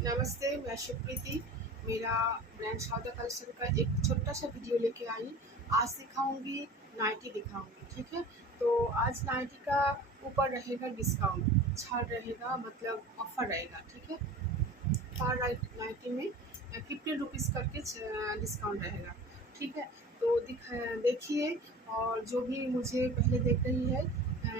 नमस्ते, मैं शिवप्रीति। मेरा ब्रांड सौदा कलेक्शन का एक छोटा सा वीडियो लेके आई। आज दिखाऊंगी नाइटी दिखाऊंगी, ठीक है। तो आज नाइटी का ऊपर रहेगा डिस्काउंट, छाड़ रहेगा, मतलब ऑफर रहेगा, ठीक है। पर नाइटी में 50 रुपीज़ करके डिस्काउंट रहेगा, ठीक है। तो देखिए, और जो भी मुझे पहले देख रही है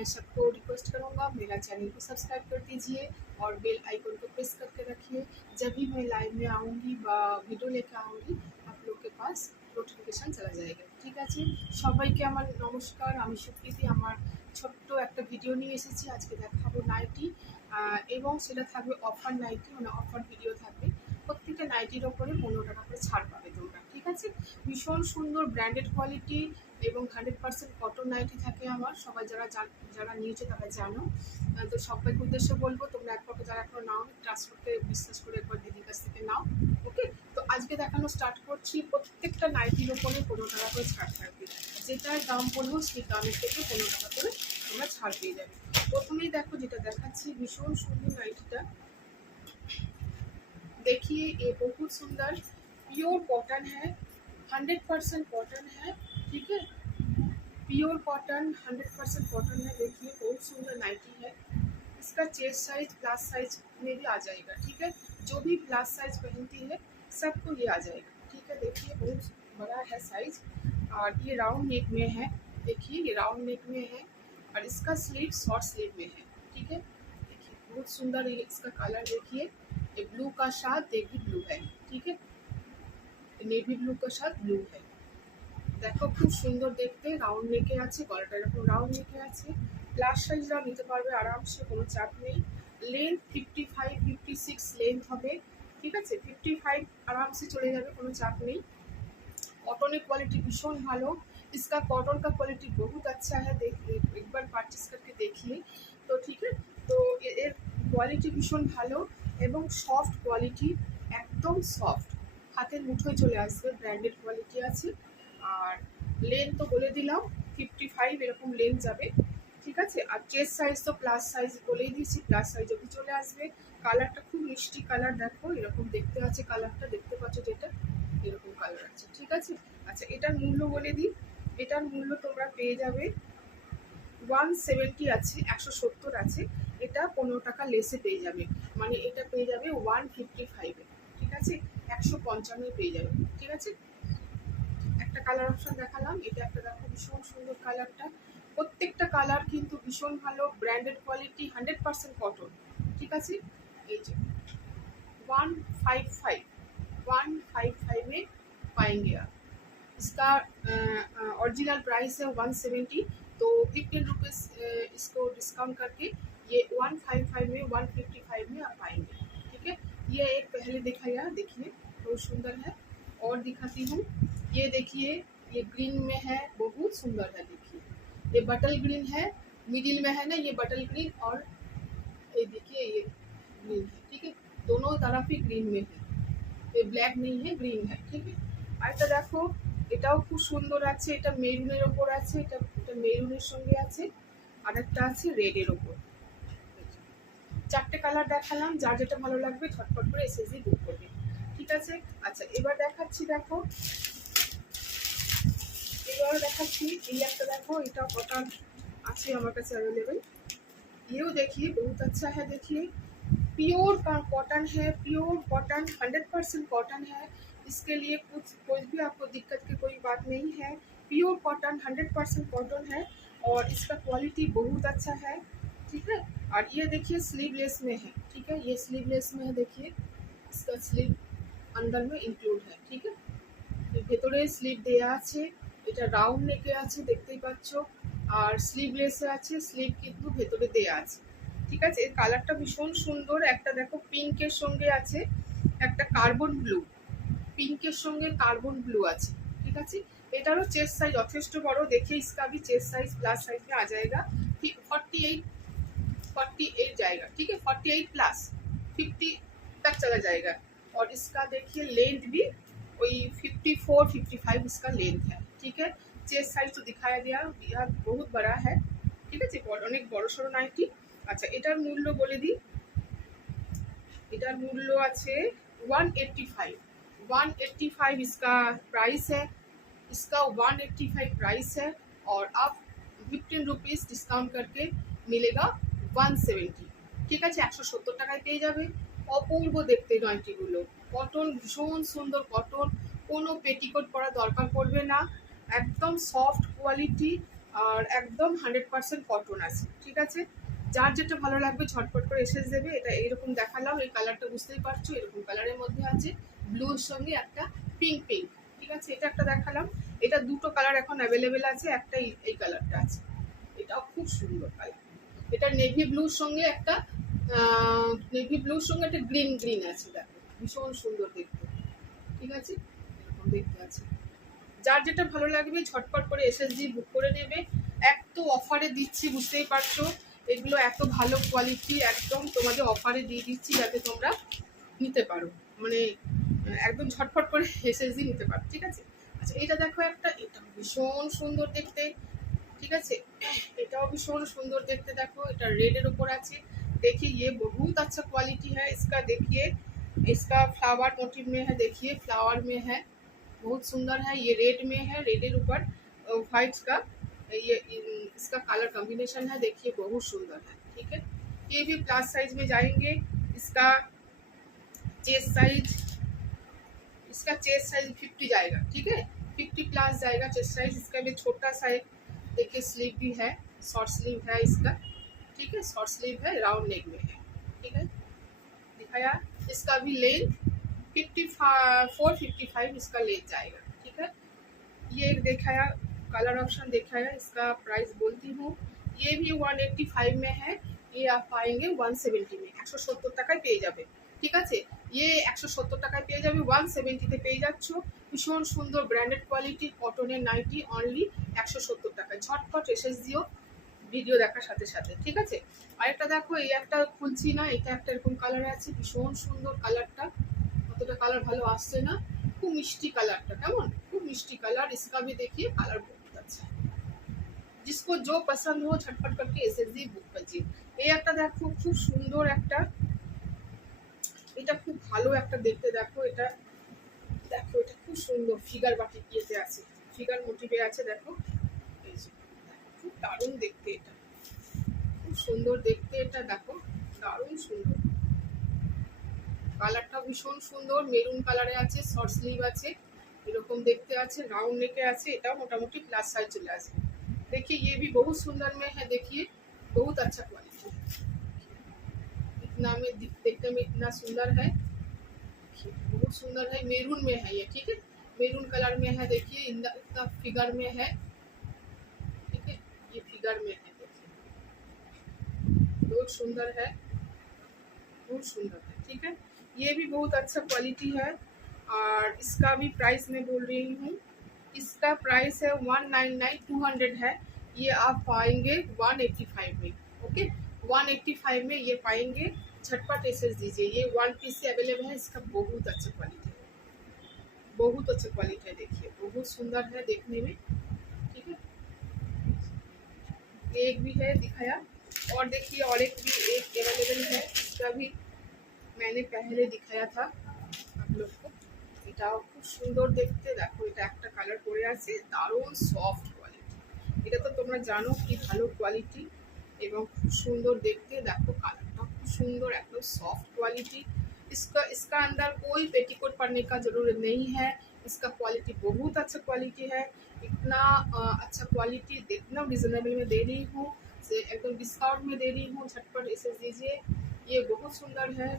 सबको रिक्वेस्ट करूँगा मेरा चैनल को सब्सक्राइब कर दीजिए और बेल आइकन को प्रेस करके रखिए। जब भी मैं लाइव में आऊँगी বা ভিডিও लेके आऊँगी आप लोग के पास নোটিফিকেশান চলে যায়গা, ঠিক আছে। সবাইকে আমার নমস্কার, আমি সুপ্রীতি। আমার ছোট্ট একটা ভিডিও নিয়ে এসেছি। আজকে দেখাবো নাইটি এবং সেটা থাকবে অফার নাইটি, মানে অফার ভিডিও থাকবে। প্রত্যেকটা নাইটির ওপরে 15 টাকা করে ছাড় পাবে তোমরা, ঠিক আছে। ভীষণ সুন্দর ব্র্যান্ডেড কোয়ালিটি এবং 100% কটন নাইটি থাকে আমার। সবাই যারা নিয়েছে তারা জানো। তো সবাইকে উদ্দেশ্যে বলবো তোমরা একবার যারা এখনো নাও ট্রাস্ট করতে বিশ্বাস করে একবার দিদির কাছ থেকে নাও, ওকে। তো আজকে দেখানো স্টার্ট করছি। প্রত্যেকটা নাইটির ওপরে 15 টাকা করে ছাড় থাকবে। যেটার দাম বলবো সেই দামের থেকে 15 টাকা করে তোমরা ছাড় পেয়ে যাবে। প্রথমেই দেখো যেটা দেখাচ্ছি, ভীষণ সুন্দর নাইটিটা। देखिए ये बहुत सुंदर प्योर कॉटन है, 100% कॉटन है, ठीक है। प्योर कॉटन 100% कॉटन है। देखिए बहुत सुंदर नाइटी है। इसका चेस्ट साइज प्लस साइज में भी आ जाएगा, ठीक है। जो भी प्लस साइज पहनती है सबको ये आ जाएगा, ठीक है। देखिए बहुत बड़ा है साइज और ये राउंड नेक में है। देखिए ये राउंड नेक में है और इसका स्लीव शॉर्ट स्लीव में है, ठीक है। देखिए बहुत सुंदर है। इसका कलर देखिए, ये ब्लू का साथ नेवी ब्लू है, ठीक है। नेवी ब्लू का साथ ब्लू है। দেখো খুব সুন্দর দেখতে। রাউন্ড নেকে আছে, গলাটা এরকম রাউন্ড নেকে আছে। প্লাস সাইজরা নিতে পারবে আরামসে, কোনো চাপ নেই। লেন্থ 55 56 লেন্থ হবে, ঠিক আছে। 55 आराम से चले जाবে, কোনো চাপ নেই। कॉटन क्वालिटी भीषण भालो। इसका कॉटन का क्वालिटी बहुत अच्छा है। एक बार परचेस करके देखिए तो, ठीक है। तो এর কোয়ালিটি ভীষণ ভালো এবং সফট কোয়ালিটি, একদম সফট, হাতের মুঠোয় চলে আসবে। ব্র্যান্ডেড কোয়ালিটি আছে। আর লেন্থ তো বলে দিলাম 55 এরকম লেন্থ যাবে, ঠিক আছে। আর চেস্ট সাইজ তো প্লাস সাইজ বলেই দিয়েছি, প্লাস সাইজ অবধি চলে আসবে। কালারটা খুব মিষ্টি কালার, দেখো এরকম দেখতে আছে। কালারটা দেখতে পাচ্ছ যেটা, এরকম কালার আছে, ঠিক আছে। আচ্ছা এটার মূল্য বলে দিই। এটার মূল্য তোমরা পেয়ে যাবে 170 আছে, 170 আছে। এটা 15 টাকা লেসে পেয়ে যাবে, মানে এটা পেয়ে যাবে 155-এ, ঠিক আছে। 155 পেয়ে যাবে, ঠিক আছে। একটা কালার অপশন দেখালাম, এটা একটা দেখো ভীষণ সুন্দর কালারটা। প্রত্যেকটা কালার কিন্তু ভীষণ ভালো, ব্র্যান্ডেড কোয়ালিটি, 100% কটন, ঠিক আছে। এই যে 155 में पाएंगे आप। इसका ओरिजिनल प्राइस है 170, तो 15 रुपीज़ इसको डिस्काउंट करके ये 155 में 155 में आप पाएंगे, ठीक है। ये एक पहले दिखाया, देखिए बहुत सुंदर है। और दिखाती हूँ, ये देखिए ये ग्रीन में है, बहुत सुंदर है। देखिए ये बटल ग्रीन है, मिडिल में है ना ये बटल ग्रीन, और ये देखिए ये ग्रीन है, ठीक है। दोनों तरफ ही ग्रीन में है, ये ব্ল্যাক নেই है, গ্রিন है, ঠিক है। আরেকটা দেখো, এটাও খুব সুন্দর আছে। এটা মেরুনের ওপর আছে, এটা মেরুনের সঙ্গে আছে, আর একটা আছে রেডের ওপর। চারটে কালার দেখালাম, যার যেটা ভালো লাগবে ঝটপট করে এসএসজি বুক করবে, ঠিক আছে। আচ্ছা এবার দেখাচ্ছি, দেখো এবার দেখাচ্ছি এই একটা দেখো, এটা কটন আছে আমার কাছে अवेलेबल। येও देखिए बहुत अच्छा है। देखिए प्योर कॉटन है, प्योर कॉटन 100% कॉटन है। इसके लिए कोई भी आपको दिक्कत की कोई बात नहीं है। प्योर कॉटन 100% कॉटन है और इसका क्वालिटी बहुत अच्छा है, ठीक है। और ये देखिए स्लीवलेस में है, ठीक है। ये स्लीवलेस में है, देखिए इसका स्लीव अंदर में इंक्लूड है, ठीक है। ভেতরে স্লিভ দেয়া আছে, এটা রাউন্ড নেকে আছে দেখতেই পাচ্ছ। আর স্লিভলেসে আছে, স্লিভ কিন্তু ভেতরে দেয়া আছে, ঠিক আছে। এর কালারটা ভীষণ সুন্দর। একটা দেখো পিঙ্কের সঙ্গে আছে, একটা কার্বন ব্লু, পিঙ্কের সঙ্গে কার্বন ব্লু আছে, ঠিক আছে। এটারও চেস্ট সাইজ যথেষ্ট বড়। देखिए इसका भी चेस्ट साइज प्लस साइज में आ जाएगा, ठीक 48 जाएगा, ठीक है। 48 प्लस 50 तक चला जाएगा। और इसका देखिए लेंथ भी वही 54-55 इसका लेंथ है, ठीक है। चेस्ट साइज तो दिखाया गया, यह बहुत बड़ा है, ঠিক আছে। অনেক বড় সড়ো নাইটি। আচ্ছা এটার মূল্য বলে দিই, इधर मूल्य আছে 185 185 इसका प्राइस है, इसका 185 प्राइस है और अब 15 रुपीस डिस्काउंट करके मिलेगा 170। ঠিক আছে, 170 টাকায় পেয়ে যাবে। অপূর্ব দেখতে নাইটিগুলো, কটন ভীষণ সুন্দর কটন, কোনো পেটিকোট পরা দরকার পড়বে না, একদম সফট কোয়ালিটি আর একদম 100% কটন আছে। ঠিক আছে, যার যেটা ভালো লাগবে ঝটপট করে এসে দেবে। এটা এরকম দেখালাম, এই কালারটা বুঝতেই পারছো, এরকম কালারের মধ্যে আছে ব্লুর সঙ্গে একটা পিঙ্ক পিঙ্ক। ঠিক আছে, এটা একটা দেখালাম। এটা দুটো কালার এখন অ্যাভেলেবেল আছে, একটা এই কালারটা আছে, এটাও খুব সুন্দর কালার। এটা নেভি ব্লুর সঙ্গে একটা গ্রিন গ্রিন আছে, দেখো ভীষণ সুন্দর দেখতে। ঠিক আছে, এরকম দেখতে আছে। যার যেটা ভালো লাগবে ঝটপট করে এসএসজি বুক করে নেবে। এত অফারে দিচ্ছি, বুঝতেই পারছো, এগুলো এত ভালো কোয়ালিটি, একদম তোমাদের অফারে দিয়ে দিচ্ছি যাতে তোমরা নিতে পারো, মানে একদম ঝটপট করে এসএসজি নিতে পারো। ঠিক আছে, আচ্ছা এটা দেখো একটা, এটা ভীষণ সুন্দর দেখতে। ঠিক আছে, এটাও ভীষণ সুন্দর দেখতে, দেখো এটা रेड ऊपर আছে। देखिए ये बहुत अच्छा क्वालिटी है इसका, देखिए इसका फ्लावर मोटिव में है, देखिए फ्लावर में है, बहुत सुंदर है। ये रेड में है, रेड ऊपर व्हाइट का ये इसका कलर कॉम्बिनेशन है, देखिए बहुत सुंदर है। ठीक है, ये भी प्लस साइज में जाएंगे। इसका चेस्ट साइज, इसका चेस्ट साइज 50 जाएगा। ठीक है, 50 प्लस जाएगा चेस्ट साइज। इसका भी छोटा सा देखिए स्लीव भी है, शॉर्ट स्लीव है इसका। ठीक है, शॉर्ट स्लीव है, राउंड नेक में है। ठीक है, दिखाया। इसका भी लेंथ 54-55 इसका लेंथ जाएगा। ठीक है, ये एक दिखाया, कलर ऑप्शन दिखाया। इसका प्राइस बोलती हूँ, ये भी 185 में है, ये आप पाएंगे 170 में, 170 টাকায় পেয়ে যাবে। ঠিক আছে, ये 170 টাকায় পেয়ে যাবে, 170 তে পেয়ে যাচ্ছ। ভীষণ সুন্দর ব্র্যান্ডেড কোয়ালিটি কটনের নাইটি, অনলি 170 টাকায়। ঝটপট এসে দিও ভিডিও দেখার সাথে সাথে। ঠিক আছে, আরেকটা দেখো, এই একটা খুলছি না, এটা একটা এরকম কালারে আছে, ভীষণ সুন্দর কালারটা, অতটা কালার ভালো আসছে না, খুব মিষ্টি কালারটা, কেমন খুব মিষ্টি কালার। इसका भी देखिए कलर बहुत अच्छा है, जिसको जो पसंद हो झटपट करके एसएसजी बुक करिए। এই একটা দেখো খুব সুন্দর একটা, এটা খুব ভালো একটা দেখতে, দেখো এটা, দেখো এটা খুব সুন্দর ফিগার বাটিক ইয়েতে আছে, ফিগার মোটিভে আছে, দেখো এই যে খুব দারুণ দেখতে, এটা খুব সুন্দর দেখতে, এটা দেখো দারুণ সুন্দর কালারটা, ভীষণ সুন্দর মেরুন কালারে আছে, শর্ট স্লিভ আছে, এরকম দেখতে আছে, রাউন্ড নেকে আছে, এটা মোটামুটি प्लस साइज चले আসবে। देखिए ये भी बहुत सुंदर में है, देखिए बहुत अच्छा क्वालिटी है, इतना में देखने में इतना सुंदर है, बहुत सुंदर है, मेरून में है ये। ठीक है, मेरून कलर में है, देखिए इतना फिगर में है। ठीक है, ये फिगर में है, देखिए बहुत सुंदर है, बहुत सुंदर है। ठीक है, ये भी बहुत अच्छा क्वालिटी है और इसका भी प्राइस मैं बोल रही हूँ, इसका प्राइस है 199, 200 है, ये आप पाएंगे 185 में। ओके, 185 में ये पाएंगे, झटपट एसएस दीजिए। ये 1 पीस से अवेलेबल है, इसका बहुत अच्छा क्वालिटी है, बहुत अच्छा क्वालिटी है, देखिए बहुत सुंदर है देखने में। ठीक है, एक भी है दिखाया, और देखिए और एक भी एक अवेलेबल है, इसका भी मैंने पहले दिखाया था आप लोग को। এটাও খুব সুন্দর দেখতে, দেখো এটা একটা কালার পরে আছে, দারুণ সফট কোয়ালিটি, এটা তো তোমরা জানো কি ভালো কোয়ালিটি এবং খুব সুন্দর দেখতে, দেখো কালারটা খুব সুন্দর, একদম সফট क्वालिटी। इसका अंदर कोई पेटीकोट पड़ने का ज़रूरत नहीं है, इसका क्वालिटी बहुत अच्छा क्वालिटी है, इतना अच्छा क्वालिटी इतना रिजनेबल में दे रही हूँ, एकदम डिस्काउंट में दे रही हूँ, झटपट इसे दीजिए। ये बहुत सुंदर है,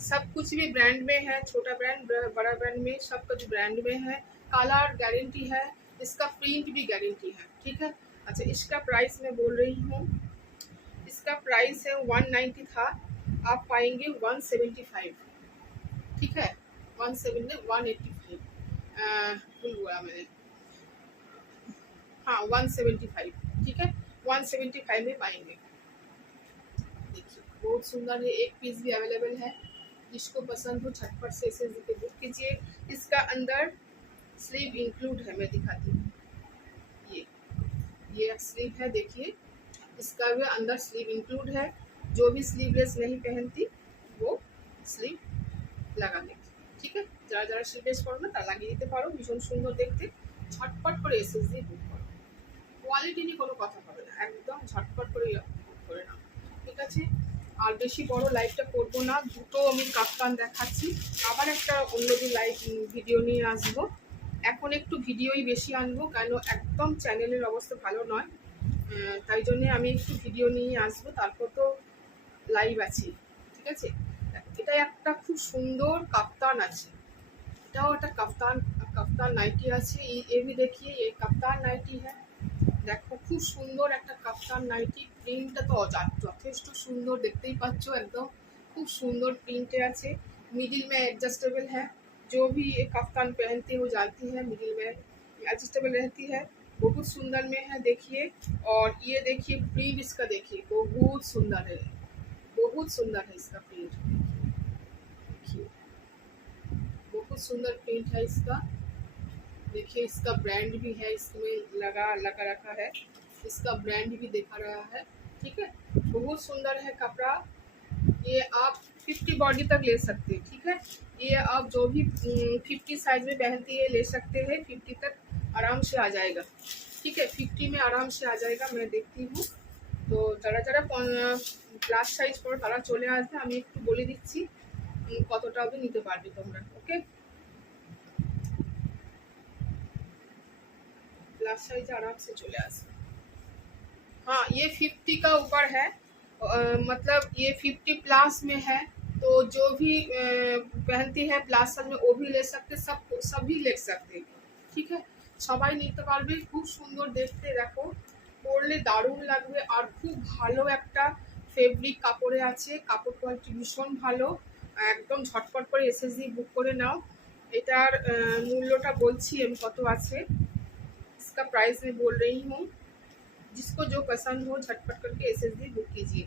सब कुछ भी ब्रांड में है, छोटा ब्रांड बड़ा ब्रांड में सब कुछ ब्रांड में है, कलर गारंटी है, इसका प्रिंट भी गारंटी है। ठीक है, अच्छा इसका प्राइस मैं बोल रही हूँ, इसका प्राइस है 190 था, आप पाएंगे 175। ठीक है, 185 भूल हुआ मैंने, हाँ 175। ठीक है, 175 में पाएंगे। देखिए बहुत सुंदर है, एक पीस भी अवेलेबल है, जिसको पसंद हो झटपट से इसे बुक कीजिए। इसका अंदर स्लीव इंक्लूड है, मैं दिखाती हूँ, ये स्लीव है, देखिए इसका भी अंदर स्लीव इंक्लूड है, जो भी स्लीवलेस नहीं पहनती वो স্লিভ লাগালে, ঠিক আছে। যারা যারা স্লিভলেস পরো না তারা লাগিয়ে দিতে পারো, ভীষণ সুন্দর দেখতে। ঝটপট করে এসএস দিয়ে বুক করো, কোয়ালিটি নিয়ে কোনো কথা হবে না, একদম ঝটপট করে বুক করে নাও, ঠিক আছে। আর বেশি বড় লাইভটা করবো না, দুটো আমি কাপ্তান দেখাচ্ছি, আবার একটা অন্যদিন লাইভ ভিডিও নিয়ে আসবো। এখন একটু ভিডিওই বেশি আনবো, কেন একদম চ্যানেলের অবস্থা ভালো নয়, তাই জন্যে আমি একটু ভিডিও নিয়ে আসবো, তারপর তো লাইভ আছে, ঠিক আছে। এটা একটা খুব সুন্দর কাপ্তান আছে, এটাও একটা কাপ্তান কাপ্তান নাইটি আছে, ये भी देखिए ये কাপ্তান নাইটি হ্যাঁ, দেখো খুব সুন্দর একটা কাপ্তান নাইটি, প্রিন্টটা তো যথেষ্ট সুন্দর, দেখতেই পাচ্ছ একদম খুব সুন্দর প্রিন্টে আছে। मिडिल में एडजस्टेबल है, जो भी ये कफ्तान पहनती है वो जानती है मिडिल में एडजस्टेबल रहती है, बहुत सुंदर में है देखिए। और ये देखिए प्रिंट इसका, देखिए बहुत सुंदर है, बहुत सुंदर है इसका प्रिंट, देखिए बहुत सुंदर प्रिंट है इसका। देखिए इसका ब्रांड भी है, इसमें लगा रखा है, इसका ब्रांड भी दिखा रहा है, ठीक है। बहुत सुंदर है कपड़ा, ये आप 50 बॉडी तक ले सकते हैं, ठीक है। ये आप जो भी 50 साइज में पहनती है ले सकते हैं, 50 तक आराम से आ जाएगा, ठीक है। 50 में आराम से आ जाएगा, मैं देखती हूँ। তো যারা যারা প্লাস সাইজ করো তারা চলে আসবে, আমি একটু বলে দিচ্ছি কতটা অবধি নিতে পারবে তোমরা, ওকে। प्लस साइज आराम से चले आसবে। हाँ ये 50 का ऊपर है, मतलब ये 50 प्लस में है, तो जो भी पहनती है प्लस साइज में वो भी ले सकते, सभी ले सकते, ठीक है। সবাই নিতে পারবে, খুব সুন্দর দেখতে, দেখো পরলে দারুণ লাগবে, আর খুব ভালো একটা ফেব্রিক কাপড়ে আছে, কাপড় কোয়ালিটি ভীষণ ভালো, একদম ঝটপট করে এসএসডি বুক করে নাও। এটার মূল্যটা বলছি আমি কত আছে, इसका प्राइस मैं बोल रही हूँ, जिसको जो पसंद हो झटपट करके एसएसडी बुक कीजिए।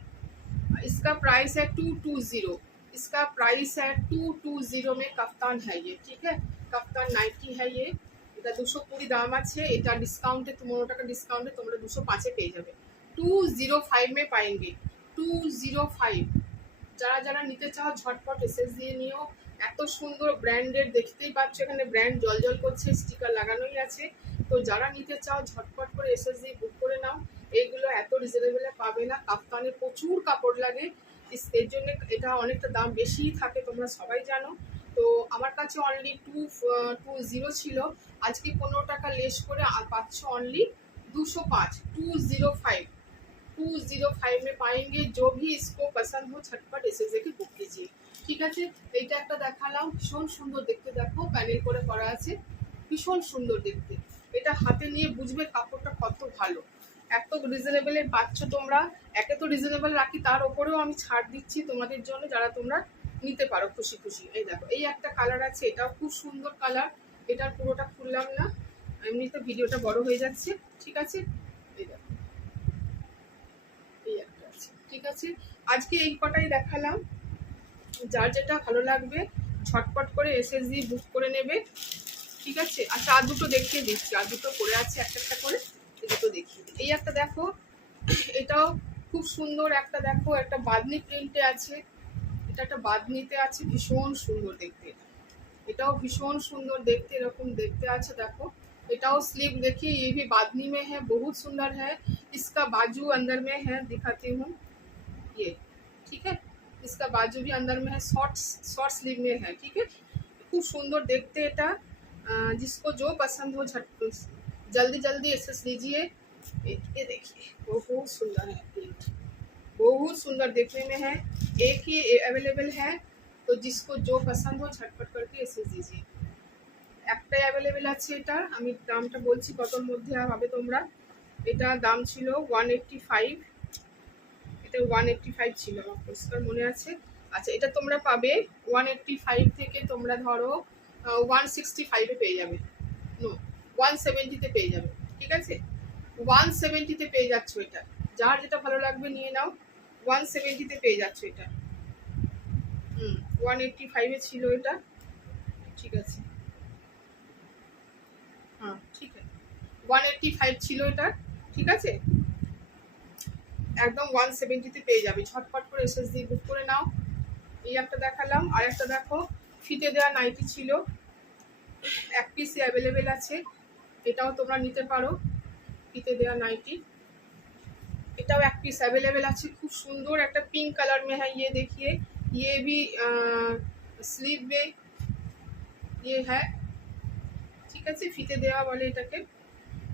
इसका प्राइस है 220, इसका प्राइस है 220 में कफ्तान है ये, ठीक है। कफ्तान नाइटी है ये, এটা 220 দাম আছে, এটা ডিসকাউন্টে 15 টাকা ডিসকাউন্টে তোমরা 205 এ পেয়ে যাবে, 205 में पाएंगे, 205। যারা যারা নিতে চাও ঝটপট এসএস দিয়ে নিও, এত সুন্দর ব্র্যান্ডের, দেখতেই পাচ্ছ এখানে ব্র্যান্ড জল করছে, স্টিকার লাগানোই আছে। তো যারা নিতে চাও ঝটপট করে এসএস দিয়ে বুক করে নাও, এইগুলো এত রিজনেবলে পাবে না, কাপ্তানে প্রচুর কাপড় লাগে, এর জন্য এটা অনেকটা দাম বেশিই থাকে, তোমরা সবাই জানো। তো আমার কাছে অনলি 220 ছিল, আজকে 15 টাকা লেস করে পাচ্ছ অনলি 205, 205 में पाएंगे। जो भी इसको पसंद हो झटपट এসে দেখে বুক कीजिए, ঠিক আছে। এইটা একটা দেখালাম, ভীষণ সুন্দর দেখতে, দেখো প্যানেল করে করা আছে, ভীষণ সুন্দর দেখতে, এটা হাতে নিয়ে বুঝবে কাপড়টা কত ভালো, এত রিজনেবলে পাচ্ছ তোমরা। একে তো রিজনেবল রাখি, তার ওপরেও আমি ছাড় দিচ্ছি তোমাদের জন্য, যারা তোমরা নিতে পারো খুশি খুশি। এই দেখো এই একটা কালার আছে, এটাও খুব সুন্দর কালার, এটার পুরোটা খুললাম না, এমনিতে ভিডিওটা বড় হয়ে যাচ্ছে, ঠিক আছে। এই দেখো এই একটা আছে, ঠিক আছে। আজকে এই কটাই দেখালাম, যার যেটা ভালো লাগবে ঝটপট করে এসএসডি বুক করে নেবে, ঠিক আছে। আচ্ছা আর দুটো দেখিয়ে দিচ্ছি, আর দুটো পরে আছে একটা একটা করে, এই দুটো দেখিয়ে দিই। এই একটা দেখো, এটাও খুব সুন্দর একটা, দেখো একটা বাদনি প্রিন্টে আছে, এটা একটা বাদনিতে আছে, ভীষণ সুন্দর দেখতে, এটাও ভীষণ সুন্দর দেখতে, এরকম দেখতে আছে, দেখো এটাও स्लीव देखिए, ये भी बादनी में है, बहुत सुंदर है। इसका बाजू अंदर में है, दिखाती हूँ ये, ठीक है। इसका बाजू भी अंदर में है, शॉर्ट स्लीव में है, ठीक है। खूब सुंदर देखते এটা, जिसको जो पसंद हो झटपट जल्दी जल्दी एसेस लीजिए। ये देखिए बहुत सुंदर है प्रिंट, बहुत सुंदर देखने में है, एक ही अवेलेबल है, तो जिसको जो पसंद हो झटपट करके एसेस दीजिए। একটাই অ্যাভেলেবেল আছে, এটা আমি দামটা বলছি কতর মধ্যে হবে তোমরা। এটা দাম ছিল 185, এটা 185 ছিল, আমার পরিষ্কার মনে আছে। আচ্ছা এটা তোমরা পাবে 185 থেকে তোমরা ধরো 165 এ পেয়ে যাবে, নো 170 তে পেয়ে যাবে, ঠিক আছে। 170 তে পেয়ে যাচ্ছ এটা, যার যেটা ভালো লাগবে নিয়ে নাও, 170 তে পেয়ে যাচ্ছ এটা। 185 এ ছিল এটা, ঠিক আছে। हाँ ठीक है, 185 ছিল এটা, ঠিক আছে। একদম 170 তে পেয়ে যাবে, ঝটপট করে এসএসডি বুক করে নাও, এই একটা দেখালাম। আর একটা দেখো ফিতে দেওয়া নাইটি ছিল, এক পিস অ্যাভেলেবেল আছে, এটাও তোমরা নিতে পারো। ফিতে দেওয়া নাইটি, এটাও এক पीस अवेलेबल আছে। খুব সুন্দর একটা পিঙ্ক কালার में है ये देखिए, ये भी स्लीव में ये है, ঠিক আছে, ফিতে দেওয়া বলে এটাকে,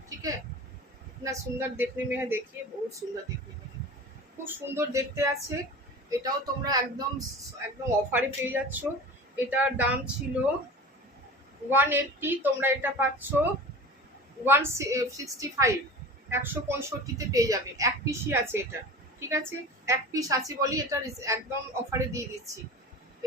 ঠিক है। इतना सुंदर देखने में है, देखिए बहुत सुंदर देखने में है, খুব সুন্দর দেখতে আছে। এটাও তোমরা একদম একদম অফারে পেয়ে যাচ্ছ। এটার দাম ছিল 180, তোমরা এটা পাচ্ছ 165, 165-তে পেয়ে যাবে। এক পিসই আছে এটা, ঠিক আছে, এক পিস আছে বলি এটা একদম অফারে দিয়ে দিচ্ছি।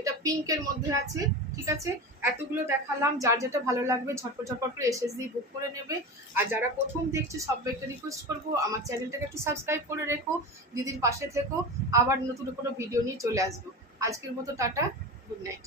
এটা পিঙ্কের মধ্যে আছে, ঠিক আছে। এতগুলো দেখালাম, যার যেটা ভালো লাগবে ঝটপট ঝটপট করে এসএসডি বুক করে নেবে। আর যারা প্রথম দেখছে সবাইকে রিকোয়েস্ট করবো আমার চ্যানেলটাকে একটু সাবস্ক্রাইব করে রেখো, দিদির পাশে থেকো। আবার নতুন কোনো ভিডিও নিয়ে চলে আসবো। আজকের মতো টাটা, গুড নাইট।